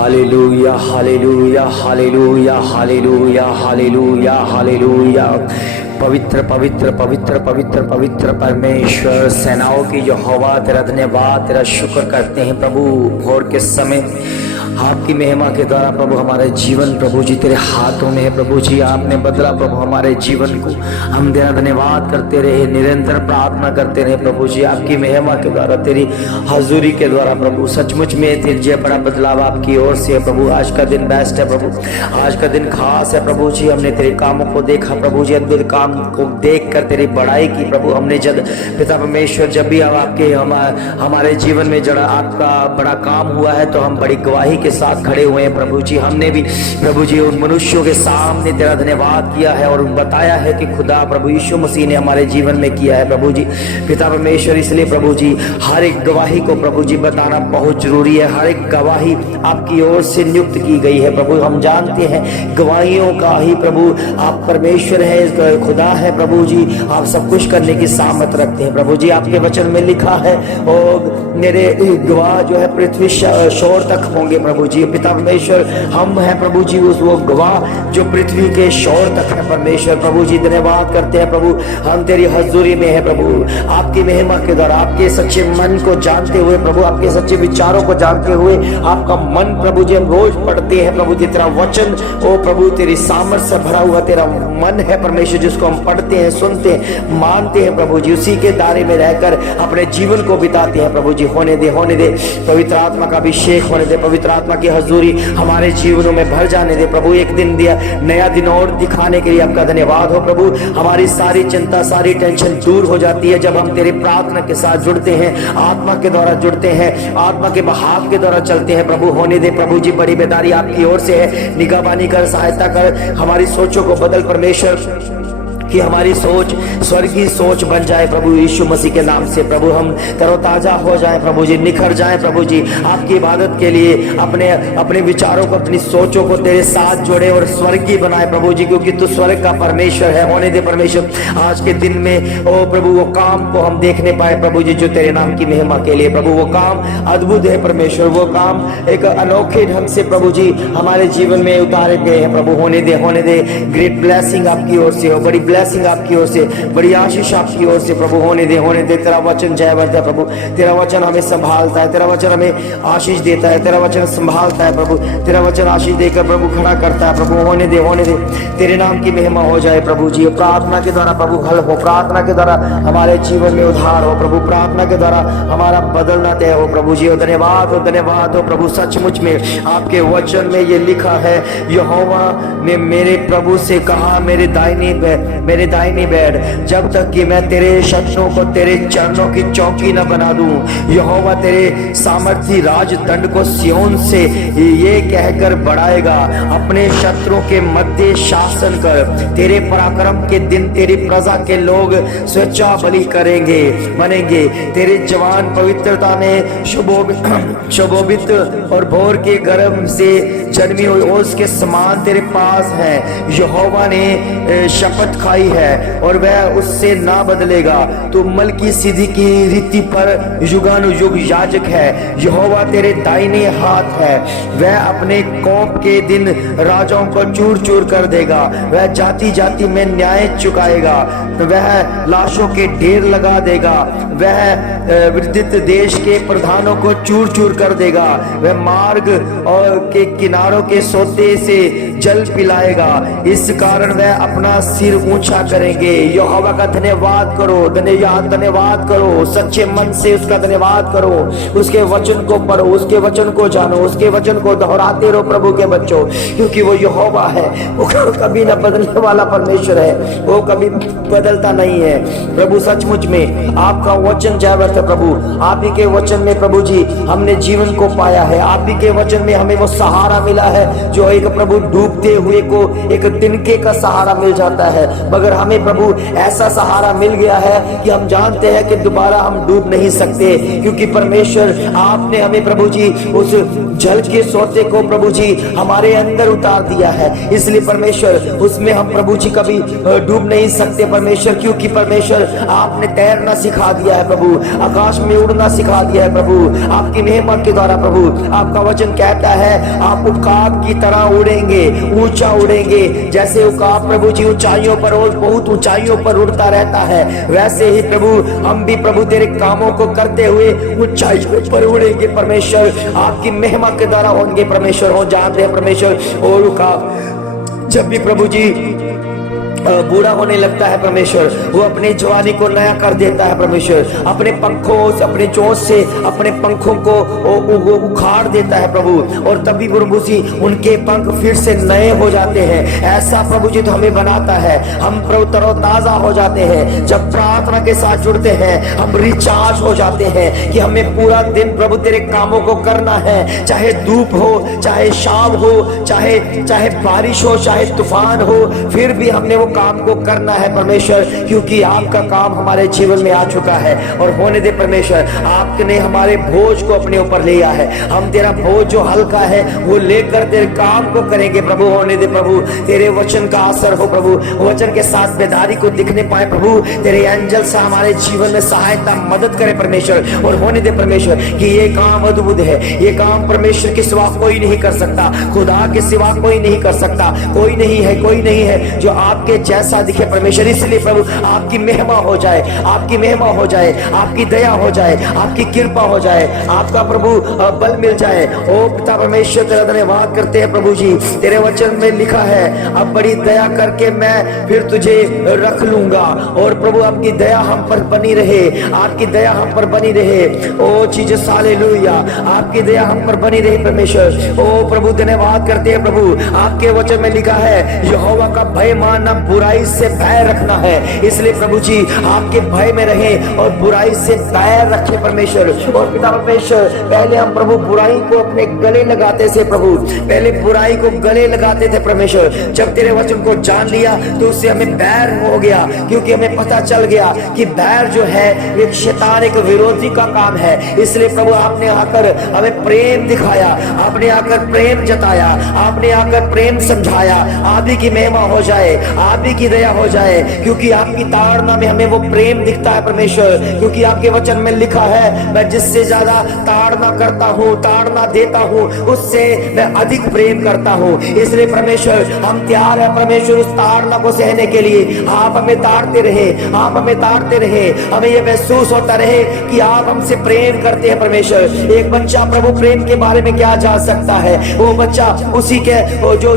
Hallelujah hallelujah hallelujah hallelujah hallelujah hallelujah. पवित्र पवित्र पवित्र पवित्र पवित्र परमेश्वर, सेनाओं की यहोवा, तेरा धन्यवाद, तेरा शुक्र करते हैं प्रभु। भोर के समय आपकी महिमा के द्वारा प्रभु हमारे जीवन प्रभु जी तेरे हाथों में है प्रभु जी। आपने बदला प्रभु हमारे जीवन को, हम तेरा धन्यवाद करते रहे, निरंतर प्रार्थना करते रहे प्रभु जी। आपकी महिमा के द्वारा, तेरी हजूरी के द्वारा प्रभु सचमुच में तेरे बड़ा बदलाव आपकी ओर से है प्रभु। आज का दिन बेस्ट है प्रभु, आज का दिन खास है प्रभु जी। हमने तेरे कामों को देखा प्रभु जी, अद्भुत काम को देख कर तेरी बड़ाई की प्रभु। हमने जब पिता परमेश्वर जब भी आपके हमारे जीवन में जड़ा आपका बड़ा काम हुआ है तो हम बड़ी गवाही के साथ खड़े हुए हैं प्रभु जी। हमने भी प्रभु जी उन मनुष्यों के सामने तेरा धन्यवाद किया है और बताया है कि खुदा प्रभु यीशु मसीह ने हमारे जीवन में किया है प्रभु जी। पिता परमेश्वर, इसलिए प्रभु जी हर एक गवाही को प्रभु जी बताना बहुत जरूरी है। हर एक गवाही आपकी ओर से नियुक्त की गई है प्रभु। हम जानते हैं गवाहियों का ही प्रभु आप परमेश्वर है, खुदा है प्रभु जी। आप सब कुछ करने की सामर्थ रखते हैं प्रभु जी। आपके वचन में लिखा है और मेरे गवाह जो है पृथ्वी शोर तक होंगे प्रभु जी। पिता परमेश्वर, हम हैं प्रभु जी उस वो गवाह जो पृथ्वी के शोर तक है परमेश्वर। प्रभु जी धन्यवाद करते हैं प्रभु, हम तेरी हजूरी में है प्रभु। आपकी महिमा के द्वारा, आपके सच्चे मन को जानते हुए प्रभु, आपके सच्चे विचारों को जानते हुए, आपका मन प्रभु जी हम रोज पढ़ते हैं प्रभु जी। तेरा वचन ओ प्रभु तेरी सामर्थ से भरा हुआ तेरा मन है परमेश्वर, जिसको हम पढ़ते हैं, सुनते हैं, मानते हैं प्रभु जी। उसी के दायरे में रहकर अपने जीवन को बिताते हैं प्रभु जी। होने दे पवित्र आत्मा का अभिषेक होने दे, पवित्र आत्मा की हजूरी हमारे जीवनों में भर जाने दे प्रभु। एक दिन दिया नया दिन और दिखाने के लिए आपका धन्यवाद हो प्रभु। हमारी सारी चिंता, सारी टेंशन दूर हो जाती है जब हम तेरी प्रार्थना के साथ जुड़ते हैं, आत्मा के द्वारा जुड़ते हैं, आत्मा के बहाव के द्वारा चलते हैं प्रभु। होने दे प्रभु जी, बड़ी बेदारी आपकी ओर से है। निगाहबानी कर, सहायता कर, हमारी सोचों को बदल परमेश्वर, कि हमारी सोच स्वर्गीय सोच बन जाए प्रभु यीशु मसीह के नाम से प्रभु। हम तरोताजा हो जाए प्रभु जी, निखर जाए प्रभु जी आपकी इबादत के लिए। अपने विचारों को, अपनी सोचों को तेरे साथ जोड़े और स्वर्गीय बनाए प्रभु जी, क्योंकि तू स्वर्ग का परमेश्वर है। होने दे परमेश्वर, आज के दिन में ओ प्रभु वो काम को हम देखने पाए प्रभु जी जो तेरे नाम की महिमा के लिए प्रभु। वो काम अद्भुत है परमेश्वर, वो काम एक अनोखे ढंग से प्रभु जी हमारे जीवन में उतारे गए हैं प्रभु। होने दे ग्रेट ब्लेसिंग आपकी ओर से हो, बड़ी ब्लेसिंग आपकी ओर से, बड़ी आशीष आपकी ओर से प्रभु। होने दे तेरा वचन जयवंत है प्रभु। तेरा वचन हमें संभालता है, तेरा वचन हमें आशीष देता है, तेरा वचन संभालता है प्रभु। तेरा वचन आशीष देकर प्रभु खड़ा करता है प्रभु। होने दे तेरे नाम की महिमा हो जाए प्रभु जी। प्रार्थना के द्वारा प्रभु हल हो, प्रार्थना के द्वारा हमारे जीवन में उद्धार हो प्रभु, प्रार्थना के द्वारा हमारा बदलना तय हो प्रभु जी। धन्यवाद हो प्रभु। सचमुच में आपके वचन में ये लिखा है, यहोवा ने मेरे प्रभु से कहा, मेरे दाहिनी बैठ जब तक कि मैं तेरे शत्रुओं को तेरे चरणों की चौकी न बना दूं। यहोवा तेरे सामर्थी राजदंड को सियोन से ये कहकर बढ़ाएगा, अपने शत्रुओं के मध्य शासन कर। तेरे पराक्रम के दिन तेरी प्रजा के लोग स्वेच्छा बलि बनेंगे। तेरे जवान पवित्रता में शोभित और भोर के गर्भ से जन्मी हुई ओस के समान तेरे पास है। यहोवा ने शपथ खाई है और वह उससे ना बदलेगा। तू मलकी सीधी की रीति पर युगानुयुग याजक है। यहोवा तेरे दाहिने हाथ है, वह अपने कोप के दिन राजाओं को चूर चूर कर देगा। वह जाति जाति में न्याय चुकाएगा, वह लाशों के ढेर लगा देगा। वह विदित देश के प्रधानों को चूर चूर कर देगा। वह मार्ग और के किनारों के सोते से जल पिलाएगा। इस कारण वह अपना सिर ऊंचा करेंगे। यहोवा का धन्यवाद करो, धन्यवाद करो, सच्चे मन से उसका धन्यवाद करो, उसके वचन को पढ़ो, उसके वचन को जानो, उसके वचन को दोहराते रहो प्रभु के बच्चों, क्योंकि वो यहोवा है, वो कभी न बदलने वाला परमेश्वर है, वो कभी बदलता नहीं है। प्रभु सचमुच में आपका वचन जयवर्थ है प्रभु, आप ही के वचन में प्रभु जी हमने जीवन को पाया है, आप ही के वचन में हमें वो सहारा मिला है जो एक प्रभु डूबते हुए को एक तिनके का सहारा मिल जाता है, मगर हमें प्रभु ऐसा सहारा मिल गया है कि हम जानते हैं कि दोबारा हम डूब नहीं सकते, क्योंकि परमेश्वर आपने हमें प्रभु जी उस जल के सोते को प्रभु जी हमारे अंदर उतार दिया है, इसलिए परमेश्वर उसमें हम प्रभु जी कभी डूब नहीं सकते परमेश्वर, क्योंकि परमेश्वर आपने तैरना सिखा दिया है प्रभु, आकाश में उड़ना सिखा दिया है प्रभु, आपकी महिमा के द्वारा प्रभु। आपका वचन कहता है आप उकाब की तरह उड़ेंगे, ऊंचा उड़ेंगे, जैसे उकाब प्रभु जी ऊंचाइयों पर और बहुत ऊंचाइयों पर उड़ता रहता है, वैसे ही प्रभु हम भी प्रभु तेरे कामों को करते हुए ऊंचाइयों पर उड़ेंगे परमेश्वर, आपकी महिमा के द्वारा होंगे परमेश्वर। हो जानते हैं परमेश्वर, और उकाब जब भी प्रभु जी बूढ़ा होने लगता है परमेश्वर, वो अपनी जवानी को नया कर देता है परमेश्वर, अपने पंखों अपने जोश से अपने पंखों को उखाड़ देता है प्रभु, और तभी प्रभु जी उनके पंख फिर से नए हो जाते हैं। ऐसा प्रभु जी तो हमें बनाता है, हम प्रभु तरोताजा हो जाते हैं, जब प्रार्थना के साथ जुड़ते हैं हम रिचार्ज हो जाते हैं कि हमें पूरा दिन प्रभु तेरे कामों को करना है, चाहे धूप हो, चाहे शाम हो, चाहे बारिश हो, चाहे तूफान हो, फिर भी हमने वो काम को करना है परमेश्वर, क्योंकि आपका काम हमारे जीवन में आ चुका है। और होने दे परमेश्वर, आपने हमारे बोझ को अपने ऊपर लिया है, हम तेरा बोझ जो हल्का है वो लेकर तेरे काम को करेंगे प्रभु। होने दे प्रभु, तेरे वचन का असर हो प्रभु, वचन के साथ बेदारी को दिखने पाए प्रभु, तेरे एंजल से हमारे जीवन में सहायता मदद करे परमेश्वर। और होने दे परमेश्वर कि ये काम अद्भुत है, ये काम परमेश्वर के सिवा कोई नहीं कर सकता, खुदा के सिवा कोई नहीं कर सकता, कोई नहीं है जो आपके जैसा दिखे परमेश्वर। इसलिए प्रभु आपकी महिमा हो जाए, आपकी महिमा हो जाए, आपकी दया हो जाए, आपकी कृपा हो जाए, आपका प्रभु बल मिल जाए। ओ पिता परमेश्वर तेरा धन्यवाद करते हैं प्रभु जी, तेरे वचन में लिखा है अब बड़ी दया करके मैं फिर तुझे रख लूंगा। और प्रभु आपकी दया हम पर बनी रहे, आपकी दया हम पर बनी रहे। ओ जीसस हालेलुया, आपकी दया हम पर बनी रहे परमेश्वर। ओ प्रभु धन्यवाद करते हैं प्रभु, आपके वचन में लिखा है यहोवा का भय मानना, बुराई से भय रखना है। इसलिए प्रभु जी आपके भय में रहे और बुराई से भय रखे परमेश्वर। और पिता परमेश्वर, पहले हम प्रभु बुराई को अपने गले लगाते थे प्रभु, पहले बुराई को गले लगाते थे परमेश्वर। जब तेरे वचन को जान लिया तो उससे हमें बैर हो गया, क्योंकि हमें पता चल गया कि बैर जो है एक शैतान, एक विरोधी का काम है। इसलिए प्रभु आपने आकर हमें प्रेम दिखाया, आपने आकर प्रेम जताया, आपने आकर प्रेम समझाया। आप ही की महिमा हो जाए, आप ही की दया हो जाए, क्योंकि आपकी ताड़ना में हमें वो प्रेम दिखता है परमेश्वर। क्योंकि आपके वचन में लिखा है मैं जिससे ज्यादा ताड़ना करता हूँ, ताड़ना देता हूँ, उससे मैं अधिक प्रेम करता हूँ। इसलिए परमेश्वर हम तैयार है परमेश्वर उस ताड़ना को सहने के लिए। आप हमें ताड़ते रहे, आप हमें ताड़ते रहे, हमें ये महसूस होता रहे कि आप हमसे प्रेम करते हैं परमेश्वर। एक बच्चा प्रभु प्रेम के बारे में क्या जान सकता है? वो बच्चा उसी के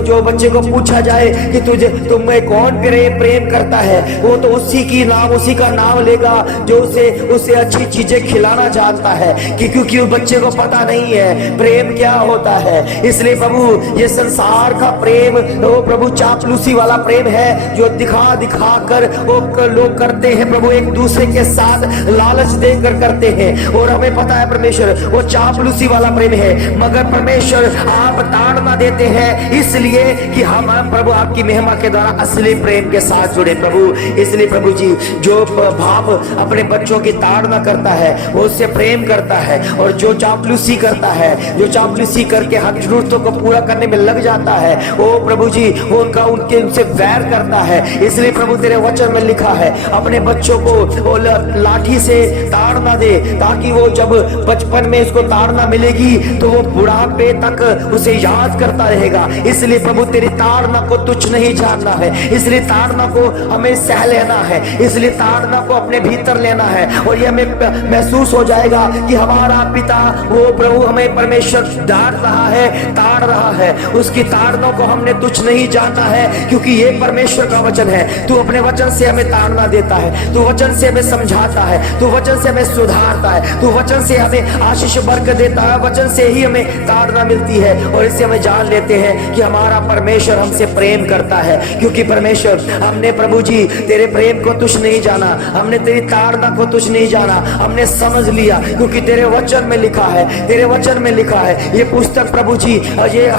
जो बच्चे को पूछा जाए कि तुम्हें कौन प्रेम करता है, वो तो उसी का नाम लेगा जो उसे अच्छी चीजें खिलाना जानता है, क्योंकि उस बच्चे को पता नहीं है प्रेम क्या होता है। इसलिए प्रभु ये संसार का प्रेम वो प्रभु चापलूसी वाला प्रेम है, जो दिखा कर वो लोग करते हैं प्रभु, एक दूसरे के साथ लालच देकर करते हैं। और हमें पता है परमेश्वर वो चापलूसी वाला प्रेम है, मगर परमेश्वर आप ताड़ना देते हैं इसलिए कि हम प्रभु आपकी महिमा के द्वारा असली प्रेम के साथ जुड़े प्रभु। इसलिए प्रभु जी जो बाप अपने बच्चों की ताड़ना करता है वो उससे प्रेम करता है, और जो चापलूसी करता है, जो चापलूसी करके हर जरूरतों को पूरा करने में लग जाता है, वो प्रभु जी वो उनसे वैर करता है। इसलिए प्रभु तेरे वचन में लिखा है अपने बच्चों को वो लाठी से ताड़ना दे, ताकि वो जब बचपन में उसको ताड़ना मिलेगी तो वो बुढ़ापे तक उसे याद करता रहेगा। इसलिए प्रभु तेरी ताड़ना को तुच्छ नहीं जानना है। इसलिए इसलिए ताड़ना को हमें सह लेना है, इसलिए ताड़ना को अपने भीतर लेना है। और ये हमें महसूस हो जाएगा कि हमारा पिता वो प्रभु हमें परमेश्वर डांट रहा है, ताड़ रहा है। उसकी ताड़नों को हमने तुच्छ नहीं जाना है, क्योंकि ये परमेश्वर का वचन है। तू अपने वचन से हमें ताड़ना देता है, तू वचन से हमें समझाता है, तू वचन से हमें सुधारता है, तू वचन से हमें आशीष बरकत देता है। वचन से ही हमें ताड़ना मिलती है और इससे हमें जान लेते हैं कि हमारा परमेश्वर हमसे प्रेम करता है। क्योंकि परमेश्वर, हमने प्रभु जी तेरे प्रेम को तुच्छ नहीं जाना, हमने तेरी ताड़ना को तुच्छ नहीं जाना, हमने समझ लिया। क्योंकि तेरे वचन में लिखा है, तेरे वचन में लिखा है। ये पुस्तक प्रभु जी ये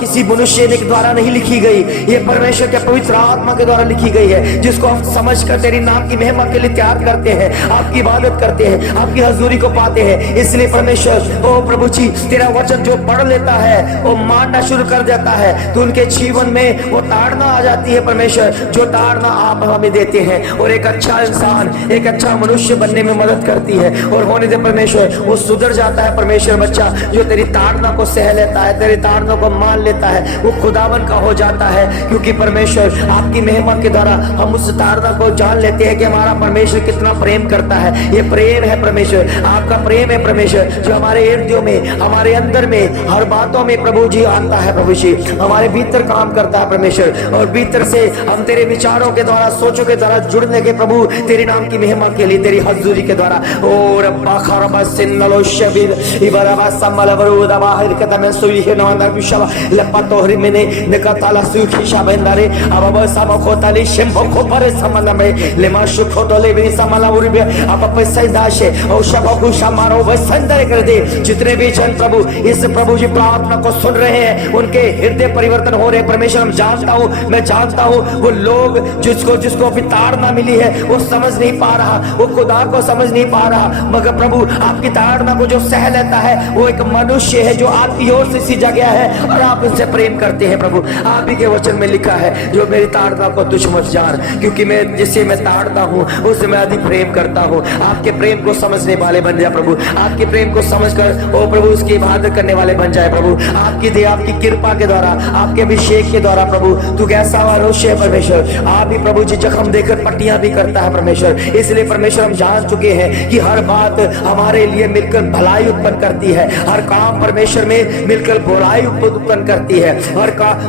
किसी मनुष्य के द्वारा नहीं लिखी गई, ये परमेश्वर के पवित्र आत्मा के द्वारा लिखी गई है, जिसको हम समझकर तेरी नाम की महिमा के लिए तैयार करते हैं, आपकी इबादत करते हैं, आपकी हजूरी को पाते हैं। इसलिए परमेश्वर ओ प्रभु जी तेरा वचन जो पढ़ लेता है वो मानना शुरू कर देता है, तो उनके जीवन में वो ताड़ना आ जाती है परमेश्वर, जो ताड़ना आप हमें देते हैं और एक अच्छा इंसान, एक अच्छा मनुष्य बनने में मदद करती है। और होने दे परमेश्वर, वो सुधर जाता है परमेश्वर बच्चा, जो तेरी ताड़ना को सह लेता है, तेरी ताड़ना को मान लेता है, वो खुदावन का हो जाता है। क्योंकि परमेश्वर आपकी महिमा के द्वारा हम उस ताड़ना को जान लेते हैं कि हमारा परमेश्वर कितना प्रेम करता है। ये प्रेम है परमेश्वर, आपका प्रेम है परमेश्वर, जो हमारे इर्दियों में, हमारे अंदर में, हर बातों में प्रभु जी आता है। प्रभु जी हमारे भीतर काम करता है परमेश्वर, और भीतर से हम तेरे विचारों के द्वारा, सोचों के द्वारा जुड़ने के प्रभु तेरी नाम की महिमा के लिए, तेरी हजूरी के द्वारा। और बाखरबा सिन्नलो शबिद इबरबा समलवरुदा बाहर कदम सुई है नवंदा बिशवा लपतोहरी मैंने निकताला सुखी शाबेंदारे अब समखोताली शंभो परे संबंध में लेमा सुखो तोले भी समलावुरी अब पैसा दाशे और शबो शमारो वसंदर कर दे। जितने भी जन प्रभु इस प्रभु जी प्रार्थना को सुन रहे हैं, उनके हृदय परिवर्तन हो रहे। परमेश्वर हम जानता हूँ, मैं जानता हूँ वो लोग जिसको अभी ताड़ना मिली है वो समझ नहीं पा रहा, वो खुदा को समझ नहीं पा रहा, मगर प्रभु आपकी ताड़ना को जो सह लेता है वो एक मनुष्य है जो आपकी ओर से सींचा गया है और आप उनसे प्रेम करते हैं। प्रभु आप ही के वचन में लिखा है, जो मेरी ताड़ना को तुच्छ मत जान, क्योंकि मैं जिससे मैं ताड़ता हूँ उससे मैं अधिक प्रेम करता हूँ। आपके प्रेम को समझने वाले बन जाए प्रभु, आपके प्रेम को समझकर ओ प्रभु उसकी इबादत करने वाले बन जाए प्रभु। आपकी दया, आपकी कृपा के द्वारा, आपके अभिषेक के द्वारा प्रभु तू कैसा मनुष्य है परमेश्वर। आप ही प्रभु जी जख्म देकर पट्टियां भी करता है परमेश्वर। इसलिए परमेश्वर हम जान चुके हैं कि हर बात हमारे लिए मिलकर भलाई उत्पन्न करती है, हर काम परमेश्वर में मिलकर बुराई उत्पन्न करती है,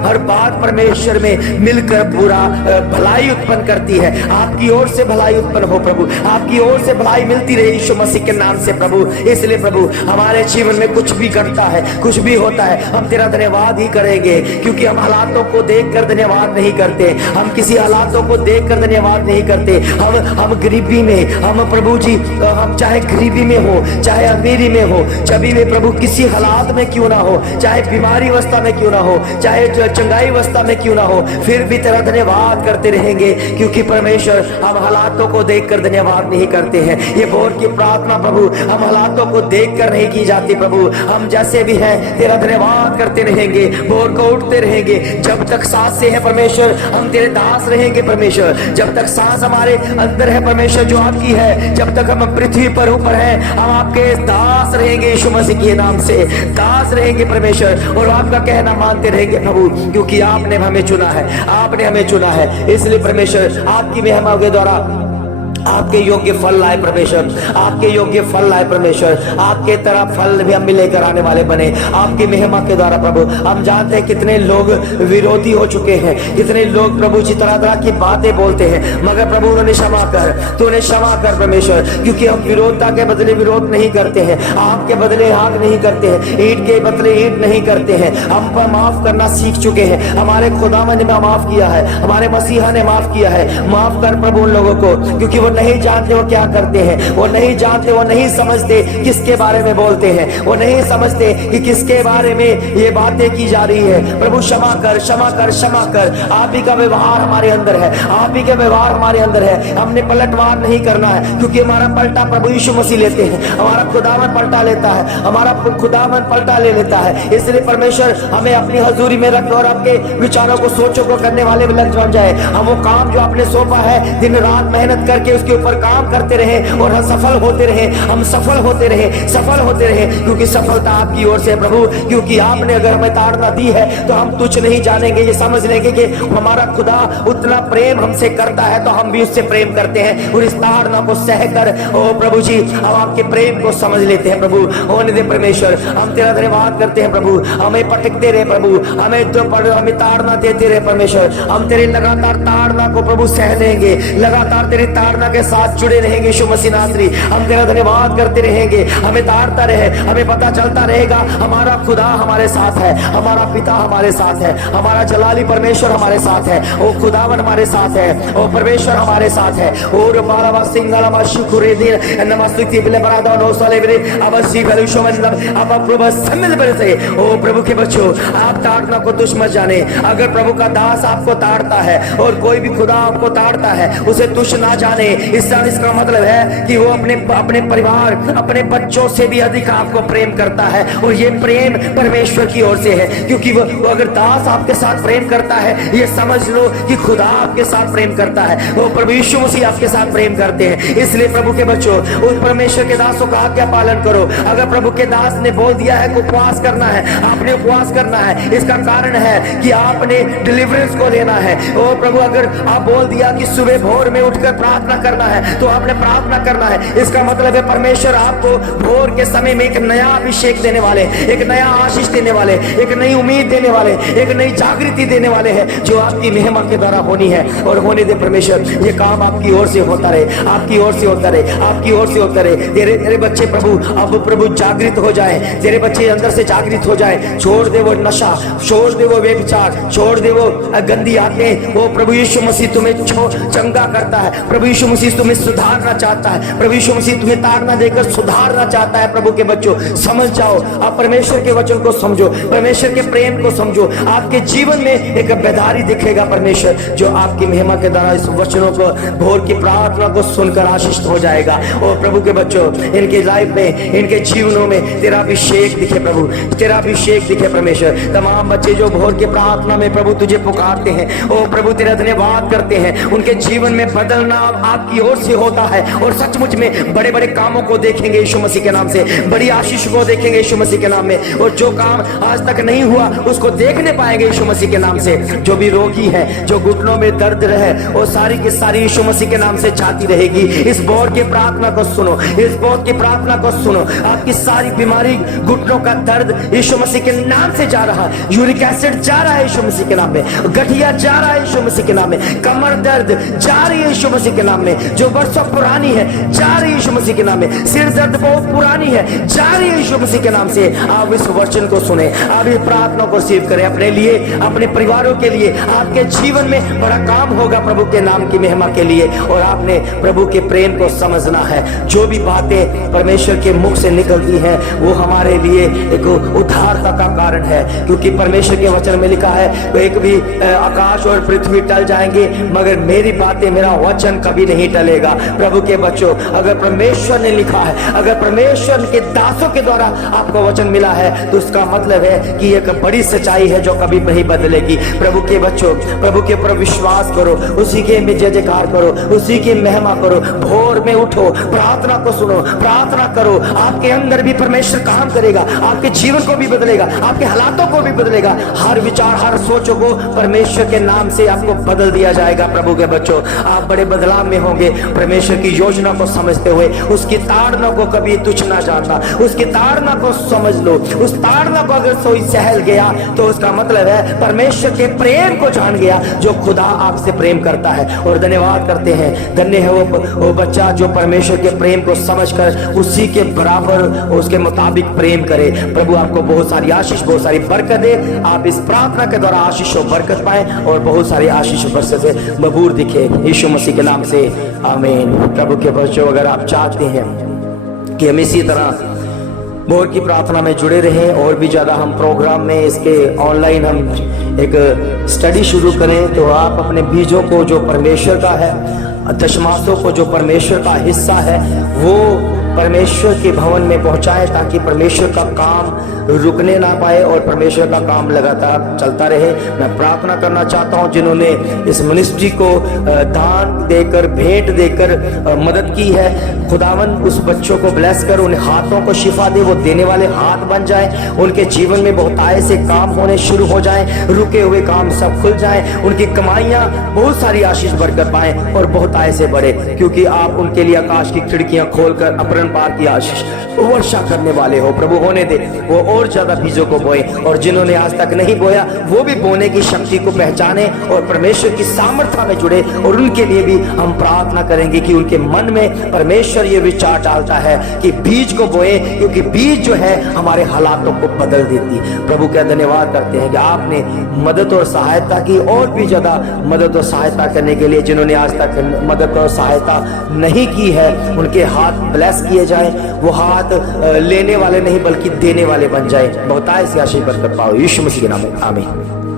हर बात परमेश्वर में मिलकर बुरा भलाई उत्पन्न करती है। आपकी ओर से भलाई उत्पन्न हो प्रभु, आपकी ओर से भलाई मिलती रहे यीशु मसीह के नाम से प्रभु। इसलिए प्रभु हमारे जीवन में कुछ भी करता है, कुछ भी होता है, हम तेरा धन्यवाद ही करेंगे, क्योंकि हम हालातों को देखकर धन्यवाद नहीं करते, हम किसी हालातों को देखकर धन्यवाद नहीं करते। हम गरीबी में, हम प्रभु जी हम चाहे गरीबी में हो, चाहे अमीरी में हो, जभी भी प्रभु किसी हालात में क्यों ना हो, चाहे बीमारी अवस्था में क्यों ना हो, चाहे चंगाई अवस्था में क्यों ना हो, फिर भी तेरा धन्यवाद करते रहेंगे। क्योंकि परमेश्वर हम हालातों को देखकर धन्यवाद नहीं करते हैं। ये भोर की प्रार्थना प्रभु हम हालातों को देखकर नहीं की जाती प्रभु, हम जैसे भी हैं तेरा धन्यवाद करते रहेंगे, भोर को उठते रहेंगे। जब तक सांस से है परमेश्वर हम तेरे दास रहेंगे परमेश्वर, जब तक सांस हमारे अंदर है परमेश्वर जो आपकी है, जब तक हम पृथ्वी पर ऊपर हैं हम आपके दास रहेंगे यीशु मसीह के नाम से, दास रहेंगे परमेश्वर, और आपका कहना मानते रहेंगे प्रभु, क्योंकि आपने हमें चुना है, आपने हमें चुना है। इसलिए परमेश्वर आपकी महिमा के द्वारा आपके योग्य फल लाए परमेश्वर, आपके योग्य फल लाए परमेश्वर, आपके तरह फल भी हम लेकर आने वाले बने आपकी महिमा के द्वारा प्रभु। हम जानते हैं कितने लोग विरोधी हो चुके हैं, कितने लोग प्रभु जी तरह तरह की बातें बोलते हैं, मगर प्रभु उन्होंने क्षमा कर, तूने क्षमा कर परमेश्वर, क्योंकि हम विरोधता के बदले विरोध नहीं करते हैं, आग के बदले आग नहीं करते हैं, ईंट के बदले ईंट नहीं करते हैं। हम पर माफ करना सीख चुके हैं, हमारे खुदावन ने माफ किया है, हमारे मसीहा ने माफ किया है। माफ कर प्रभु उन लोगों को, क्योंकि वो नहीं जानते वो क्या करते हैं, वो नहीं जानते, वो नहीं समझते किसके बारे में बोलते हैं, वो नहीं समझते कि किसके बारे में ये बातें की जा रही है। प्रभु क्षमा कर, क्षमा कर, क्षमा कर। आप ही का व्यवहार हमारे अंदर है, आप ही का व्यवहार हमारे अंदर है। हमने पलटवार नहीं करना है, क्योंकि हमारा पलटा प्रभु यीशु मसीह लेते हैं, हमारा खुदावन पलटा लेता है, हमारा खुदावन पलटा ले लेता है। इसलिए परमेश्वर हमें अपनी हजूरी में रख और आपके विचारों को, सोचों को करने वाले लग जाए। हम वो काम जो आपने सौंपा है दिन रात मेहनत करके उसके ऊपर काम करते रहे और हम सफल होते रहे, हम सफल होते रहे, सफल होते रहे, क्योंकि सफलता आपकी ओर से है प्रभु। क्योंकि आपने अगर हमें ताड़ना दी है तो हम तुच्छ नहीं जानेंगे, ये समझ लेंगे कि हमारा खुदा उतना प्रेम हमसे करता है तो हम भी उससे प्रेम करते हैं, और इस ताड़ना को सहकर ओ प्रभु जी हम आपके प्रेम को समझ लेते हैं प्रभु। होने दे परमेश्वर, हम तेरा धन्यवाद करते हैं प्रभु। हमें पटकते रहे प्रभु, हमें ताड़ना देते रहे परमेश्वर। हम तेरे लगातार ताड़ना को प्रभु सह लेंगे, लगातार तेरी ताड़ना के साथ जुड़े रहेंगे यीशु मसीह नासरी। हम तेरा धन्यवाद करते रहेंगे, हमें ताड़ता रहे, हमें पता चलता रहेगा हमारा खुदा हमारे साथ है, हमारा पिता हमारे साथ है, हमारा जलाली परमेश्वर हमारे साथ है, ओ खुदावन हमारे साथ है, ओ परमेश्वर हमारे साथ है। और बारवा सिंगला शुक्र दिन नमस्तुति बिले बरादा नो साले बिले अवश्य गलुशो मतलब अब प्रभु सम्मिल बरसे। ओ प्रभु के बच्चों, आप ताड़ना को तुच्छ मत जाने। अगर प्रभु का दास आपको ताड़ता है और कोई भी खुदा आपको ताड़ता है, उसे तुच्छ ना जाने। इसका मतलब है कि वो अपने परिवार, अपने बच्चों से भी अधिक आपको प्रेम करता है, और ये प्रेम परमेश्वर की ओर से है। क्योंकि वो अगर दास आपके साथ प्रेम करता है, ये समझ लो कि खुदा आपके साथ प्रेम करता है, वो प्रभु यीशु मसीह आपके साथ प्रेम करते हैं। इसलिए प्रभु के बच्चों, उस परमेश्वर के दासों का आज्ञा पालन करो। अगर प्रभु के दास ने बोल दिया है कि उपवास करना है, आपने उपवास करना है। इसका कारण है कि आपने डिलीवरेंस को लेना है। ओ प्रभु, अगर आप बोल दिया कि सुबह भोर में उठकर प्रार्थना करना है, तो आपने प्रार्थना करना है। इसका मतलब है परमेश्वर आपको भोर के समय में एक नया अभिषेक देने वाले, एक नया आशीष देने वाले, एक नई उम्मीद देने वाले, एक नई जागृति देने वाले हैं, जो आपकी महिमा के द्वारा होनी है। और होने दे परमेश्वर, ये काम आपकी ओर से होता रहे, आपकी ओर से होता रहे, आपकी ओर से होता रहे। तेरे बच्चे प्रभु अब प्रभु जागृत हो जाए, तेरे बच्चे अंदर से जागृत हो जाए। छोड़ दे वो नशा, छोड़ दे वो व्यभिचार, छोड़ दे वो गंदी आदतें। वो प्रभु यीशु मसीह तुम्हें चंगा करता है, प्रभु यीशु मसीह तुम्हें सुधारना चाहता है, प्रभु यीशु मसीह तुम्हें ताड़ना देकर सुधारना चाहता है। प्रभु के बच्चों, समझ जाओ, आप परमेश्वर के वचन को समझो, परमेश्वर के प्रेम को समझो। आपके जीवन में एक बेदारी दिखेगा परमेश्वर, जो आपकी महिमा के द्वारा इस वचनों को, भोर की प्रार्थना को सुनकर आशीषित हो जाएगा। और प्रभु के बच्चों, इनके लाइफ में, इनके जीवनों में तेरा अभिषेक दिखे प्रभु, तेरा अभिषेक दिखे परमेश्वर। तमाम बच्चे जो भोर की प्रार्थना में प्रभु तुझे पुकारते हैं, ओ प्रभु तेरा धन्यवाद करते हैं। उनके जीवन में बदलना आपकी ओर से होता है, और सचमुच में बड़े बड़े कामों को देखेंगे यीशु मसीह के नाम से, बड़ी आशीष को देखेंगे यीशु मसीह के नाम में। और जो काम आज तक नहीं हुआ उसको देखने पाएंगे यीशु मसीह के नाम से। जो भी रोगी है, जो घुटनों में दर्द रहे, वो सारी की सारी यीशु मसीह के नाम से जाती रहेगी। इस भोर की प्रार्थना को सुनो, इस भोर की प्रार्थना को सुनो। आपकी सारी बीमारी, घुटनों का दर्द यीशु मसीह के नाम से जा रहा है। यूरिक एसिड जा रहा है यीशु मसीह के नाम में, गठिया जा रहा है यीशु मसीह के नाम में, कमर दर्द जा रही है यीशु मसीह के नाम में, जो वर्षों पुरानी है जा रही है यीशु मसीह के नाम में, सिर दर्द बहुत पुरानी है जा रही है यीशु मसीह के नाम से। आप इस वचन को सुने, आप इस प्रार्थना को रिसीव करें अपने लिए, अपने परिवारों के लिए। आपके जीवन में बड़ा काम होगा प्रभु के नाम की महिमा के लिए। और आपने प्रभु के प्रेम को समझना है। जो भी बातें परमेश्वर के मुख से निकलती हैं, वो हमारे लिए एक उद्धारता का कारण है। क्योंकि परमेश्वर के वचन में लिखा है, एक भी आकाश और पृथ्वी टल जाएंगे, मगर मेरी बातें, मेरा वचन कभी नहीं टलेगा। प्रभु के बच्चों, अगर परमेश्वर ने लिखा है, अगर परमेश्वर के दासों के द्वारा आपको वचन मिला है, तो उसका मतलब है कि एक बड़ी सच्चाई है जो कभी नहीं बदलेगी। प्रभु के बच्चों, प्रभु के ऊपर विश्वास करो, उसी के में जय जयकार करो, उसी की महिमा करो। भोर में उठो, प्रार्थना को सुनो, प्रार्थना करो। आपके अंदर भी परमेश्वर काम करेगा, आपके जीवन को भी बदलेगा, आपके हालातों को भी बदलेगा। हर विचार, हर सोचों को परमेश्वर के नाम से आपको बदल दिया जाएगा। प्रभु के बच्चों, आप बड़े बदलाव में होंगे। परमेश्वर की योजना को समझते हुए उसकी ताड़ना को कभी तुच्छ ना जानना, उसकी ताड़ना को समझ लो। उस ताड़ना को अगर कोई सहल गया, तो उसका मतलब है परमेश्वर के प्रेम को जान गया, जो खुदा आपसे प्रेम करता है। और धन्यवाद करते हैं, धन्य है वो बच्चा जो परमेश्वर के प्रेम को समझकर उसी के बराबर, उसके मुताबिक प्रेम करे। प्रभु आपको बहुत सारी आशीष, बहुत सारी बरकत दे। आप इस प्रार्थना के द्वारा आशीष और बरकत पाए, और बहुत सारी आशीष बरकत से भरपूर दिखे, यीशु मसीह के नाम से आमीन। प्रभु के बच्चों, अगर आप चाहते हैं कि हम इसी तरह भोर की प्रार्थना में जुड़े रहें, और भी ज़्यादा हम प्रोग्राम में इसके ऑनलाइन हम एक स्टडी शुरू करें, तो आप अपने बीजों को जो परमेश्वर का है, दशमासों को जो परमेश्वर का हिस्सा है, वो परमेश्वर के भवन में पहुंचाएं, ताकि परमेश्वर का काम रुकने ना पाए और परमेश्वर का काम लगातार चलता रहे। मैं प्रार्थना करना चाहता हूं जिन्होंने इस मिनिस्ट्री को दान देकर, भेंट देकर मदद की है, खुदावन उस बच्चों को ब्लेस कर, उन हाथों को शिफा दे, वो देने वाले हाथ बन जाए, उनके जीवन में बहुतायत से काम होने शुरू हो जाएं, रुके हुए काम सब खुल जाएं, उनकी कमाइयां बहुत सारी आशीष बरकत पाएं और बहुतायत से बढ़े, क्योंकि आप उनके लिए आकाश की खिड़कियां खोलकर अपरंपार की आशीष वर्षा करने वाले हो। प्रभु होने दे वो और ज्यादा बीजों को बोए, और जिन्होंने आज तक नहीं बोया वो भी बोने की शक्ति को पहचाने और परमेश्वर की सामर्थ्य में जुड़े। और उनके लिए भी हम प्रार्थना करेंगे कि उनके मन में परमेश्वर ये विचार डालता है कि बीज को बोए, क्योंकि बीज जो है हमारे हालातों को बदल देती है। प्रभु का धन्यवाद करते हैं कि आपने मदद और सहायता की, और भी ज्यादा मदद और सहायता करने के लिए जिन्होंने आज तक मदद और सहायता नहीं की है, उनके हाथ ब्लेस किए जाए, वो हाथ लेने वाले नहीं बल्कि देने वाले बन जाए। बहुतायत से आशीष बरकत पाओ, यीशु मसीह के नाम में आमीन।